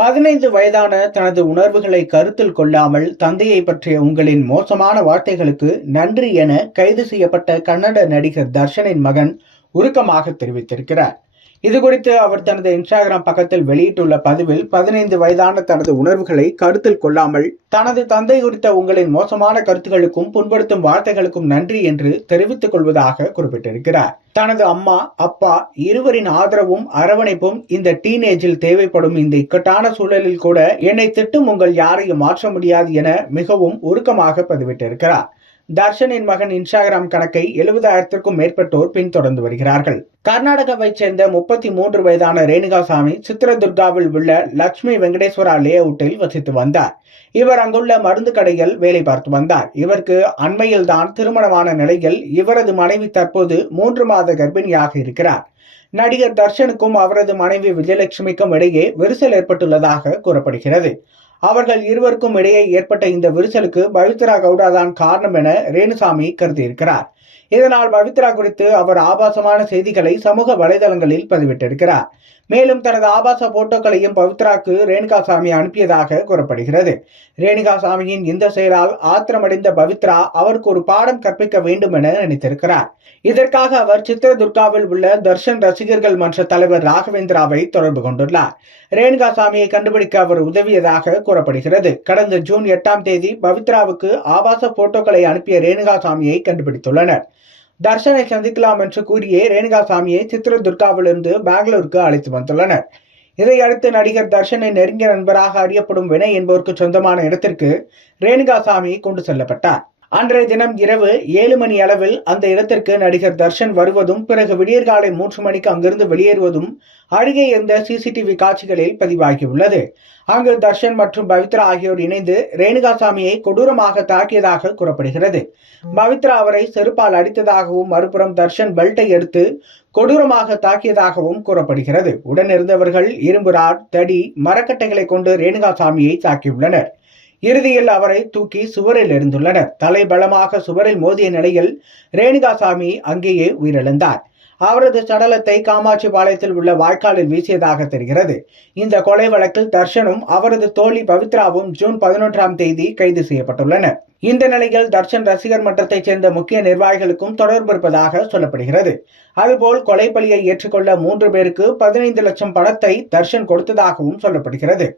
பதினைந்து வயதான தனது உணர்வுகளை கருத்தில் கொள்ளாமல் தந்தையை பற்றிய உங்களின் மோசமான வார்த்தைகளுக்கு நன்றி என கைது செய்யப்பட்ட கன்னட நடிகர் தர்ஷனின் மகன் உருக்கமாக தெரிவித்திருக்கிறார். இது குறித்து அவர் தனது இன்ஸ்டாகிராம் பக்கத்தில் வெளியிட்டுள்ள பதிவில் பதினைந்து வயதான தனது உணர்வுகளை கருத்தில் கொள்ளாமல் தனது தந்தை குறித்த உங்களின் மோசமான கருத்துகளுக்கும் புண்படுத்தும் வார்த்தைகளுக்கும் நன்றி என்று தெரிவித்துக் கொள்வதாக குறிப்பிட்டிருக்கிறார். தனது அம்மா அப்பா இருவரின் ஆதரவும் அரவணைப்பும் இந்த டீனேஜில் தேவைப்படும் இந்த இக்கட்டான சூழலில் கூட என்னை திட்டும் உங்கள் யாரையும் மாற்ற முடியாது என மிகவும் உருக்கமாக பதிவிட்டிருக்கிறார். தர்ஷனின் மகன் இன்ஸ்டாகிராம் கணக்கை எழுபதாயிரத்திற்கும் மேற்பட்டோர் பின்தொடர்ந்து வருகிறார்கள். கர்நாடகாவைச் சேர்ந்த முப்பத்தி மூன்று வயதான ரேணுகாசாமி சித்திரதுர்காவில் உள்ள லட்சுமி வெங்கடேஸ்வரா லே அவுட்டில் வசித்து வந்தார். இவர் அங்குள்ள மருந்து கடையில் வேலை பார்த்து வந்தார். இவருக்கு அண்மையில்தான் திருமணமான நிலையில் இவரது மனைவி தற்போது மூன்று மாத கர்ப்பிணியாக இருக்கிறார். நடிகர் தர்ஷனுக்கும் அவரது மனைவி விஜயலட்சுமிக்கும் இடையே விரிசல் ஏற்பட்டுள்ளதாக கூறப்படுகிறது. அவர்கள் இருவருக்கும் இடையே ஏற்பட்ட இந்த விரிசலுக்கு பவித்ரா கவுடா தான் காரணம் என ரேணுசாமி கருதியிருக்கிறார். இதனால் பவித்ரா குறித்து அவர் ஆபாசமான செய்திகளை சமூக வலைதளங்களில் பதிவிட்டிருக்கிறார். மேலும் தனது ஆபாச போட்டோக்களையும் பவித்ராக்கு ரேணுகாசாமி அனுப்பியதாக கூறப்படுகிறது. ரேணுகாசாமியின் இந்த செயலால் ஆத்திரமடைந்த பவித்ரா அவருக்கு ஒரு பாடம் கற்பிக்க வேண்டும் என நினைத்திருக்கிறார். இதற்காக அவர் சித்திரதுர்காவில் உள்ள தர்ஷன் ரசிகர்கள் மன்ற தலைவர் ராகவேந்திராவை தொடர்பு கொண்டுள்ளார். ரேணுகா சாமியை கண்டுபிடிக்க அவர் உதவியதாக கூறப்படுகிறது. கடந்த ஜூன் எட்டாம் தேதி பவித்ராவுக்கு ஆபாச போட்டோக்களை அனுப்பிய ரேணுகா சாமியை கண்டுபிடித்துள்ளனர். தர்ஷனை சந்திக்கலாம் என்று கூறியே ரேணுகாசாமியை சித்திரதுர்காவிலிருந்து பெங்களூருக்கு அழைத்து வந்துள்ளனர். இதையடுத்து நடிகர் தர்ஷனை நெருங்கிய நண்பராக அறியப்படும் வினய் என்பவருக்கு சொந்தமான இடத்திற்கு ரேணுகாசாமி கொண்டு செல்லப்பட்டார். அன்றைய தினம் இரவு ஏழு மணி அளவில் அந்த இடத்திற்கு நடிகர் தர்ஷன் வருவதும் பிறகு விடியற்காலை மூன்று மணிக்கு அங்கிருந்து வெளியேறுவதும் அருகே இருந்த சிசிடிவி காட்சிகளில் பதிவாகியுள்ளது. அங்கு தர்ஷன் மற்றும் பவித்ரா ஆகியோர் இணைந்து ரேணுகாசாமியை கொடூரமாக தாக்கியதாக கூறப்படுகிறது. பவித்ரா அவரை செருப்பால் அடித்ததாகவும் மறுபுறம் தர்ஷன் பெல்ட்டை எடுத்து கொடூரமாக தாக்கியதாகவும் கூறப்படுகிறது. உடனிருந்தவர்கள் இரும்பு ராட் தடி மரக்கட்டைகளை கொண்டு ரேணுகாசாமியை தாக்கியுள்ளனர். இறுதியில் அவரை தூக்கி சுவரில் இருந்துள்ளனர் தலை பலமாக சுவரில் மோதிய நிலையில் ரேணுகாசாமி அங்கேயே உயிரிழந்தார். அவரது சடலத்தை காமாட்சி பாளையத்தில் உள்ள வாய்க்காலில் வீசியதாக தெரிகிறது. இந்த கொலை வழக்கில் தர்ஷனும் அவரது தோழி பவித்ராவும் ஜூன் பதினொன்றாம் தேதி கைது செய்யப்பட்டுள்ளனர். இந்த நிலையில் தர்ஷன் ரசிகர் மன்றத்தைச் சேர்ந்த முக்கிய நிர்வாகிகளுக்கும் தொடர்பு இருப்பதாக சொல்லப்படுகிறது. அதுபோல் கொலை பலியை ஏற்றுக்கொள்ள மூன்று பேருக்கு பதினைந்து லட்சம் பணத்தை தர்ஷன் கொடுத்ததாகவும் சொல்லப்படுகிறது.